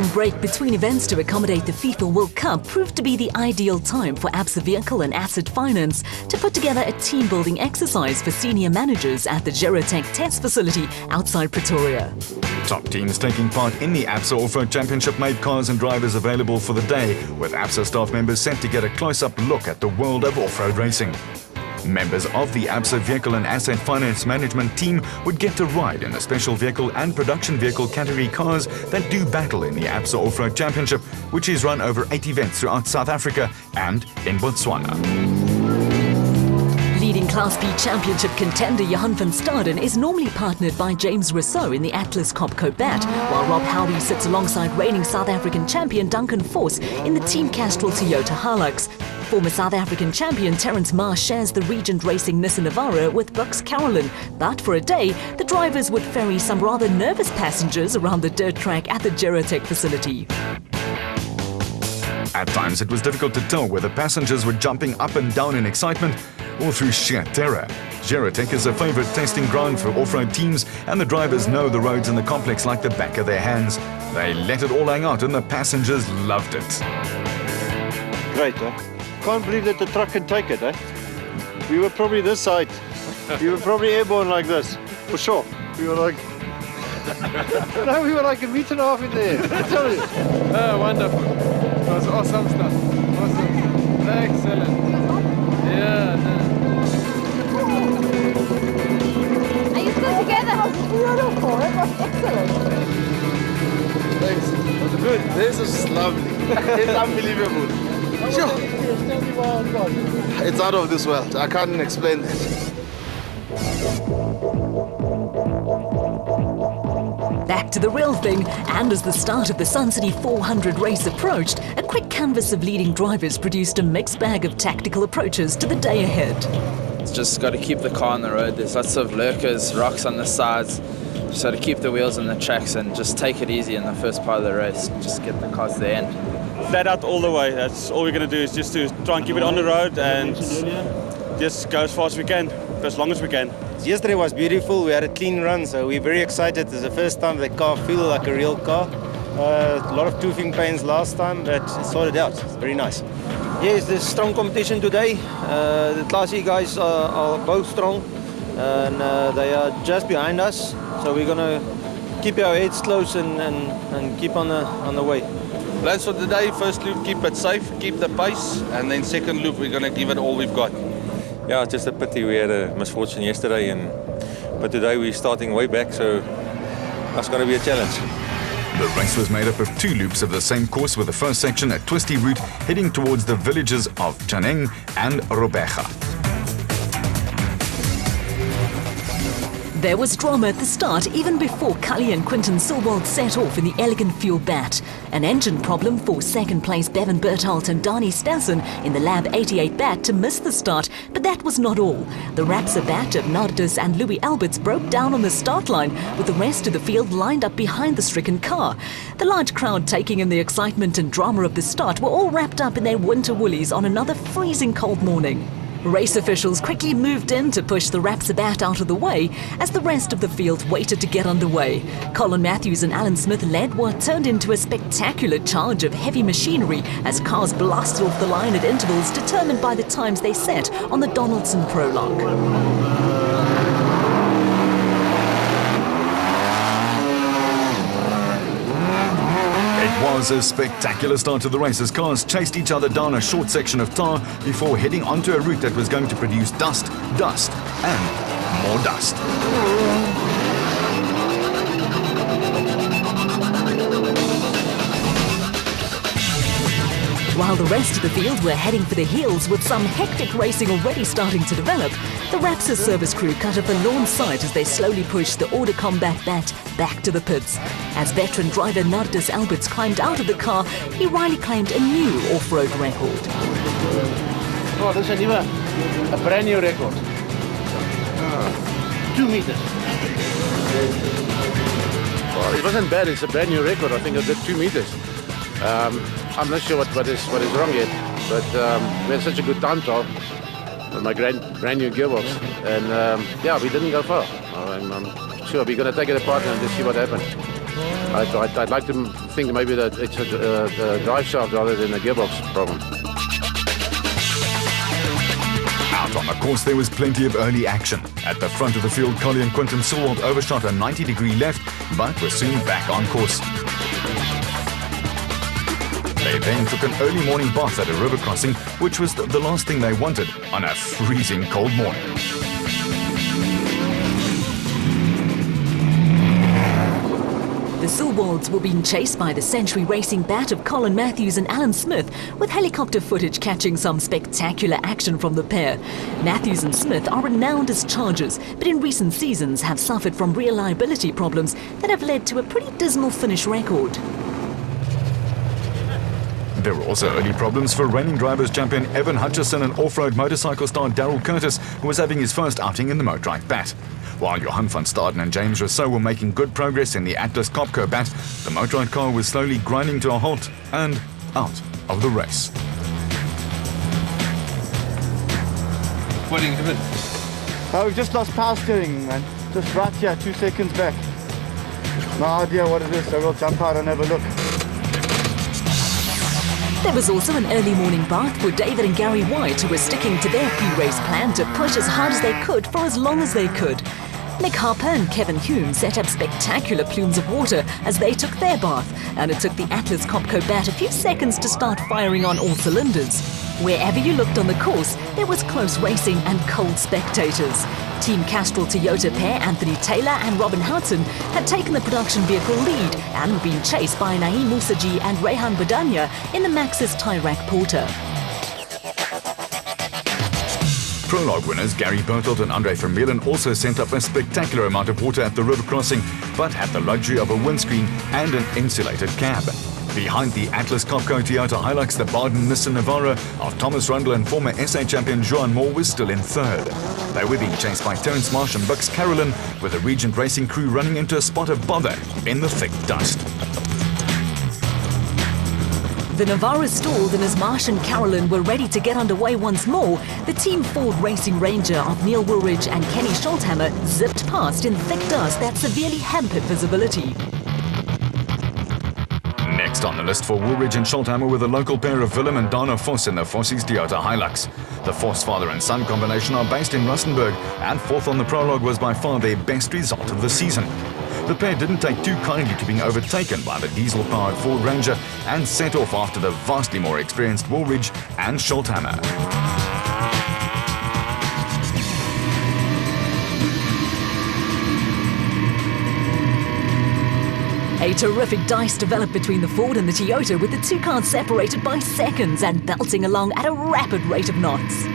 long break between events to accommodate the FIFA World Cup proved to be the ideal time for Absa Vehicle and Asset Finance to put together a team-building exercise for senior managers at the Gerotech test facility outside Pretoria. Top teams taking part in the Absa Off-Road Championship made cars and drivers available for the day, with Absa staff members sent to get a close-up look at the world of off-road racing. Members of the Absa Vehicle and Asset Finance Management team would get to ride in the special vehicle and production vehicle category cars that do battle in the Absa Off-Road Championship, which is run over 8 events throughout South Africa and in Botswana. Leading Class B Championship contender Johan van Staden is normally partnered by James Rousseau in the Atlas Copco Bat, while Rob Howdy sits alongside reigning South African champion Duncan Force in the Team Castrol Toyota Hilux. Former South African champion Terence Marsh shares the Regent Racing Nissan Navara with Bucks Carolyn, but for a day, the drivers would ferry some rather nervous passengers around the dirt track at the Gerotech facility. At times, it was difficult to tell whether passengers were jumping up and down in excitement or through sheer terror. Gerotech is a favorite testing ground for off-road teams, and the drivers know the roads in the complex like the back of their hands. They let it all hang out, and the passengers loved it. Great, eh? Can't believe that the truck can take it, eh? We were probably this side. We were probably airborne like this, for sure. We were like... no, we were like 1.5 meters in the air, I tell you. Oh, wonderful. It was awesome stuff. Awesome. Excellent. Yeah. Are you still together? It was beautiful. It was excellent. Thanks. It was good. This is lovely. It's unbelievable. Sure. It's out of this world. I can't explain it. Back to the real thing, and as the start of the Sun City 400 race approached, a quick canvass of leading drivers produced a mixed bag of tactical approaches to the day ahead. It's just got to keep the car on the road. There's lots of lurkers, rocks on the sides. Just got to keep the wheels on the tracks and just take it easy in the first part of the race. Just get the car to the end. Flat out all the way. That's all we're going to do, is just to try and keep it on the road and just go as fast as we can, for as long as we can. Yesterday was beautiful. We had a clean run, so we're very excited. It's the first time the car feels like a real car. A lot of toothing pains last time, but it sorted out. It's very nice. Yes, there's strong competition today. The Class E guys are both strong, and they are just behind us. So we're going to keep our heads close and keep on the way. Plans for today: first loop, keep it safe, keep the pace, and then second loop, we're going to give it all we've got. Yeah, it's just a pity we had a misfortune yesterday, but today we're starting way back, so that's going to be a challenge. The race was made up of 2 loops of the same course, with the first section a twisty route heading towards the villages of Chaneng and Robecha. There was drama at the start, even before Cully and Quinton Silwald set off in the Elegant Fuel Bat. An engine problem forced second-place Bevan Bertholt and Dani Stassen in the Lab 88 Bat to miss the start, but that was not all. The Rapsa Bat of Nardus and Louis Alberts broke down on the start line, with the rest of the field lined up behind the stricken car. The large crowd taking in the excitement and drama of the start were all wrapped up in their winter woolies on another freezing cold morning. Race officials quickly moved in to push the Rapsa Bat out of the way as the rest of the field waited to get underway. Colin Matthews and Alan Smith led what turned into a spectacular charge of heavy machinery as cars blasted off the line at intervals determined by the times they set on the Donaldson prologue. It was a spectacular start to the race as cars chased each other down a short section of tar before heading onto a route that was going to produce dust, dust, and more dust. While the rest of the field were heading for the hills with some hectic racing already starting to develop, the Rapsa service crew cut up a lawn site as they slowly pushed the Order Combat Bat back to the pits. As veteran driver Nardus Alberts climbed out of the car, he wryly claimed a new off-road record. Oh, this is a brand new record. 2 meters. Well, it wasn't bad. It's a brand new record. I think I did 2 meters. I'm not sure what is wrong yet, but we had such a good time trial with my brand new gearbox, and yeah, we didn't go far. I'm sure we're going to take it apart and just see what happens. I'd like to think maybe that it's a drive shaft rather than a gearbox problem. Out on the course, there was plenty of early action. At the front of the field, Collie and Quinton Sewald overshot a 90-degree left, but were soon back on course. They then took an early morning bath at a river crossing, which was the last thing they wanted on a freezing cold morning. The Sewalds were being chased by the Century Racing bat of Colin Matthews and Alan Smith, with helicopter footage catching some spectacular action from the pair. Matthews and Smith are renowned as chargers, but in recent seasons have suffered from reliability problems that have led to a pretty dismal finish record. There were also early problems for reigning drivers champion Evan Hutchison and off-road motorcycle star Daryl Curtis, who was having his first outing in the Motorrike bat. While Johan van Staden and James Rousseau were making good progress in the Atlas Copco bat, the Motorrike car was slowly grinding to a halt and out of the race. What do you do? Oh, we've just lost power steering, man. Just right here, 2 seconds back. No idea what it is, so we'll jump out and have a look. There was also an early morning bath for David and Gary White, who were sticking to their pre-race plan to push as hard as they could for as long as they could. Nick Harper and Kevin Hume set up spectacular plumes of water as they took their bath, and it took the Atlas Copco bat a few seconds to start firing on all cylinders. Wherever you looked on the course, there was close racing and cold spectators. Team Castrol Toyota pair Anthony Taylor and Robin Hudson had taken the production vehicle lead and were being chased by Naheem Musaji and Rehan Badania in the Maxxis Tyrak Porter. Prologue winners Gary Bertelt and Andre Vermeulen also sent up a spectacular amount of water at the river crossing, but had the luxury of a windscreen and an insulated cab. Behind the Atlas Copco Toyota Hilux, the Baden Nissan Navara of Thomas Rundle and former SA champion Johan Moore was still in third. They were being chased by Terence Marsh and Bux Carolyn, with the Regent Racing crew running into a spot of bother in the thick dust. The Navara stalled, and as Marsh and Carolyn were ready to get underway once more, the Team Ford Racing Ranger of Neil Woolridge and Kenny Scholthammer zipped past in thick dust that severely hampered visibility. Next on the list for Woolridge and Scholthammer were the local pair of Willem and Dana Voss in the Vossies Toyota Hilux. The Voss father and son combination are based in Rustenburg, and fourth on the prologue was by far their best result of the season. The pair didn't take too kindly to being overtaken by the diesel-powered Ford Ranger and set off after the vastly more experienced Woolridge and Scholthammer. A terrific dice developed between the Ford and the Toyota, with the two cars separated by seconds and belting along at a rapid rate of knots.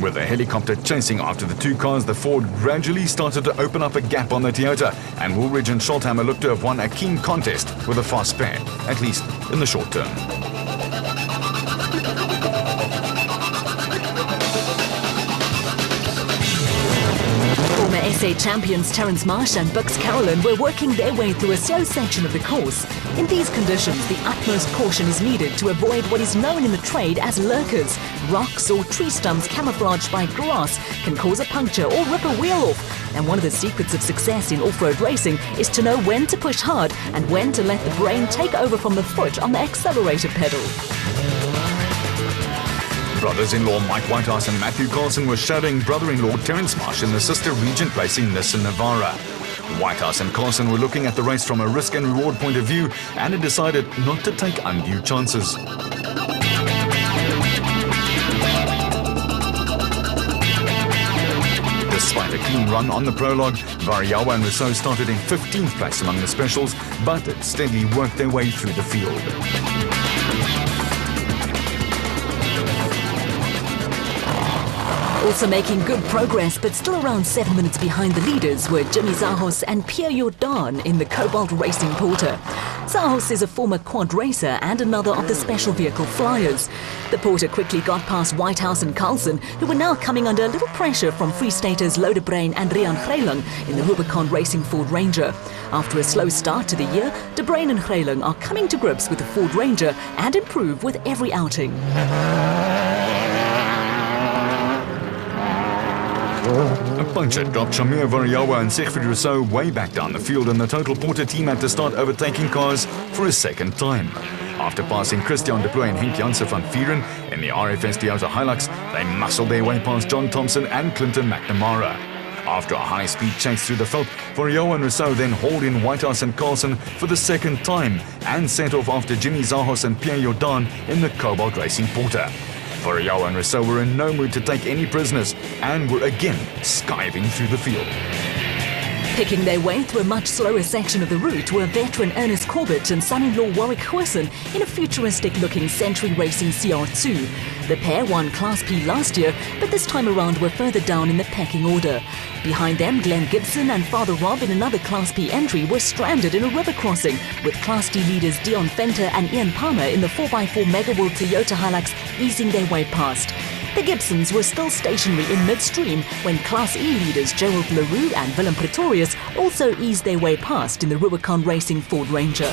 With the helicopter chasing after the two cars, the Ford gradually started to open up a gap on the Toyota, and Woolridge and Scholthammer looked to have won a keen contest with a fast pair, at least in the short term. Former SA champions Terence Marsh and Bux Carolyn were working their way through a slow section of the course. In these conditions, the utmost caution is needed to avoid what is known in the trade as lurkers. Rocks or tree stumps camouflaged by grass can cause a puncture or rip a wheel off. And one of the secrets of success in off-road racing is to know when to push hard and when to let the brain take over from the foot on the accelerator pedal. Brothers-in-law Mike Whitehouse and Matthew Carlson were shadowing brother-in-law Terence Marsh in the sister Regent Racing Nissan Navara. Whitehouse and Carlson were looking at the race from a risk and reward point of view and had decided not to take undue chances. Despite a clean run on the prologue, Variawa and Rousseau started in 15th place among the specials, but steadily worked their way through the field. Also making good progress, but still around 7 minutes behind the leaders, were Jimmy Zahos and Pierre Jordan in the Cobalt Racing Porter. Zahos is a former quad racer and another of the special vehicle flyers. The Porter quickly got past Whitehouse and Carlson, who were now coming under a little pressure from Free Staters Lodebrain and Rian Greyling in the Rubicon Racing Ford Ranger. After a slow start to the year, De Bruyn and Greyling are coming to grips with the Ford Ranger and improve with every outing. A puncher dropped Shamir Variawa and Siegfried Rousseau way back down the field, and the Total Porter team had to start overtaking cars for a second time. After passing Christian de Plooy and Henk Janssen van Vieren in the RFS Toyota Hilux, they muscled their way past John Thompson and Clinton McNamara. After a high-speed chase through the veld, Variawa and Rousseau then hauled in Whitehouse and Carlson for the second time and set off after Jimmy Zahos and Pierre Jordan in the Cobalt Racing Porter. Variawa and Rousseau were in no mood to take any prisoners and were again skiving through the field. Picking their way through a much slower section of the route were veteran Ernest Corbett and son-in-law Warwick Goosen in a futuristic-looking Century Racing CR2. The pair won Class P last year, but this time around were further down in the pecking order. Behind them, Glenn Gibson and Father Rob in another Class P entry were stranded in a river crossing, with Class D leaders Dion Fenter and Ian Palmer in the 4x4 Megaworld Toyota Hilux easing their way past. The Gibsons were still stationary in midstream when Class E leaders Gerald LaRue and Willem Pretorius also eased their way past in the Rubicon Racing Ford Ranger.